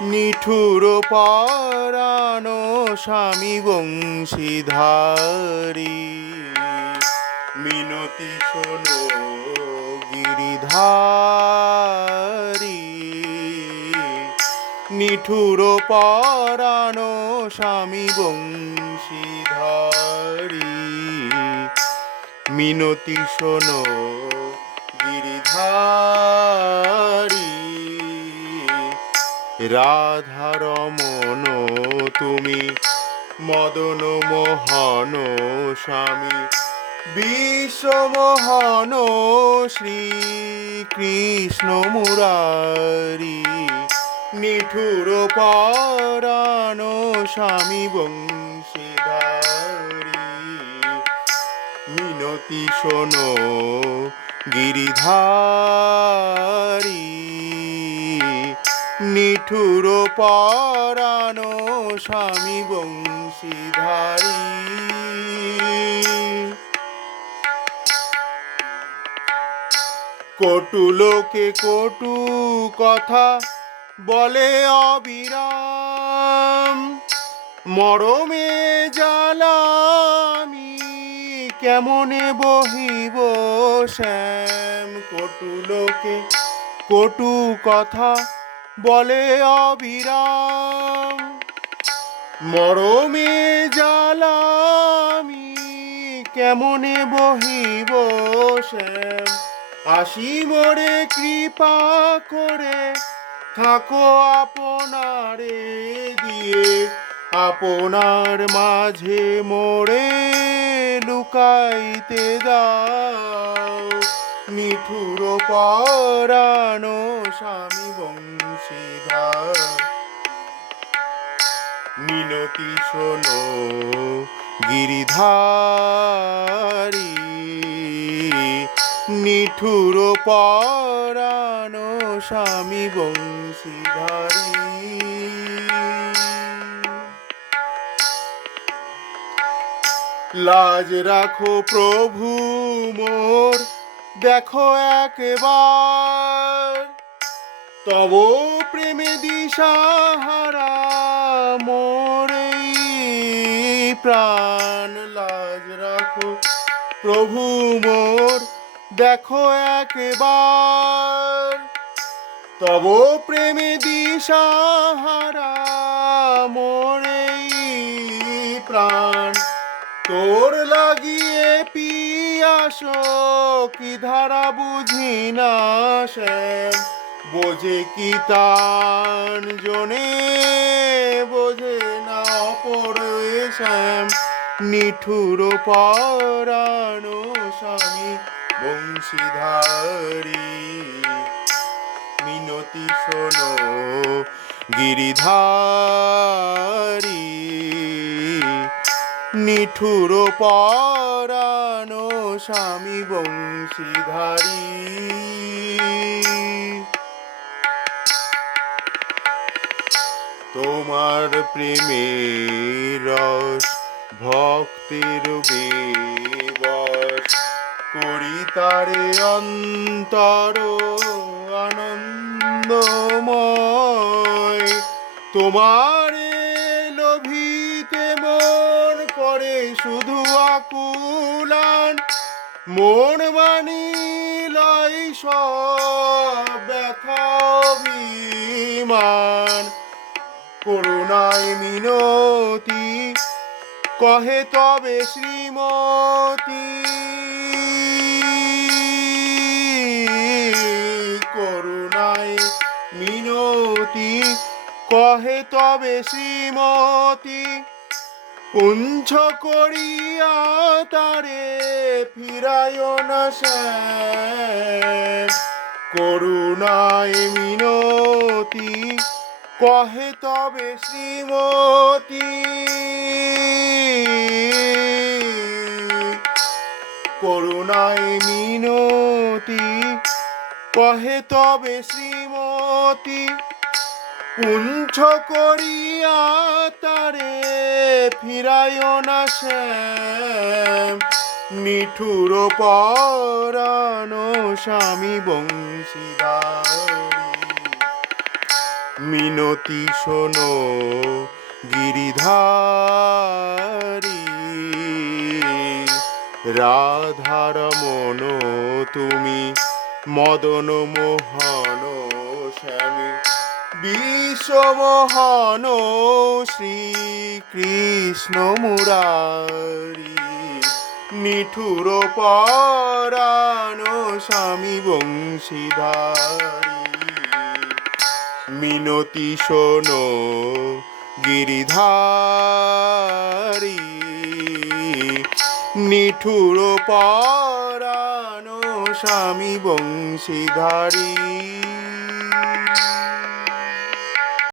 নিঠুর পরানো স্বামী বংশীধারী। মিনতি শোনো গিরিধারী। নিঠুর পরানো স্বামী বংশীধারী। মিনতি শোনো রাধারমণ, তুমি মদন মোহন স্বামী। বিশ্বমোহন শ্রীকৃষ্ণ মুরারি। নিঠুর পরাণ স্বামী বংশীধারী। মিনতি শোনো গিরিধারী। নিঠুর পরাণ স্বামী বংশীধারী। কটু লোকে কটু কথা বলে অবিরাম। মরমে জ্বালামি কেমনে বহিব শ্যাম? কটু লোকে কটু কথা বলে অবিরাম, মরমে জ্বালামি কেমনে বহিব শ্যাম? আসি মোরে কৃপা করে থাকো আপনারে দিয়ে, আপনার মাঝে মোরে লুকাইতে দাও। নিঠুর পরানো স্বামী বংশীধার। মিনতি শোনো, গিরিধারী। নিঠুর পরানো স্বামী বংশীধারী। লাজ রাখো প্রভু মোর দেখো একবার। তব প্রেমে দিশাহারা মোর প্রাণ লাজ রাখো। প্রভু মোর, দেখো একবার। তব প্রেমে দিশাহারা মোর প্রাণ পিয়াস কি ধারা বুঝি না শ্যাম বোঝে কি তান জনে, বোঝে না এ শ্যাম? নিঠুর পরানো স্বামী, বংশীধারী। মিনতি শোনো, গিরিধারী। নিঠুর পরানো স্বামী বংশীধারী। তোমার প্রেমের রস, ভক্তির বেবস, করি তারে অন্তর আনন্দময়। তোমার লোভিতে মন করে শুধু আকুলান মন মানি সব ব্যথা অভিমান। করুণায় মিনতি কহে তবে শ্রীমতী। করুণায় মিনতি কহে তবে শ্রীমতী। পুঞ্ছ করিয়া তারে ফিরায় না করুণায় মিনতি কহে তবে শ্রীমতী। করুণায় মিনতি কহে তবে শ্রীমতী। পুঞ্ছ করিয়া তারে ফিরায় না শ্যাম। নিঠুর পরানো স্বামী বংশীদারি। মিনতি শোনো, গিরিধারী। রাধার মন তুমি মদন মোহন। বিশ্বমোহন শ্রীকৃষ্ণ মুরারি নিঠুর পরাণ স্বামী বংশীধারী। মিনতি শোনো গিরিধারী নিঠুর পরাণ স্বামী বংশীধারী।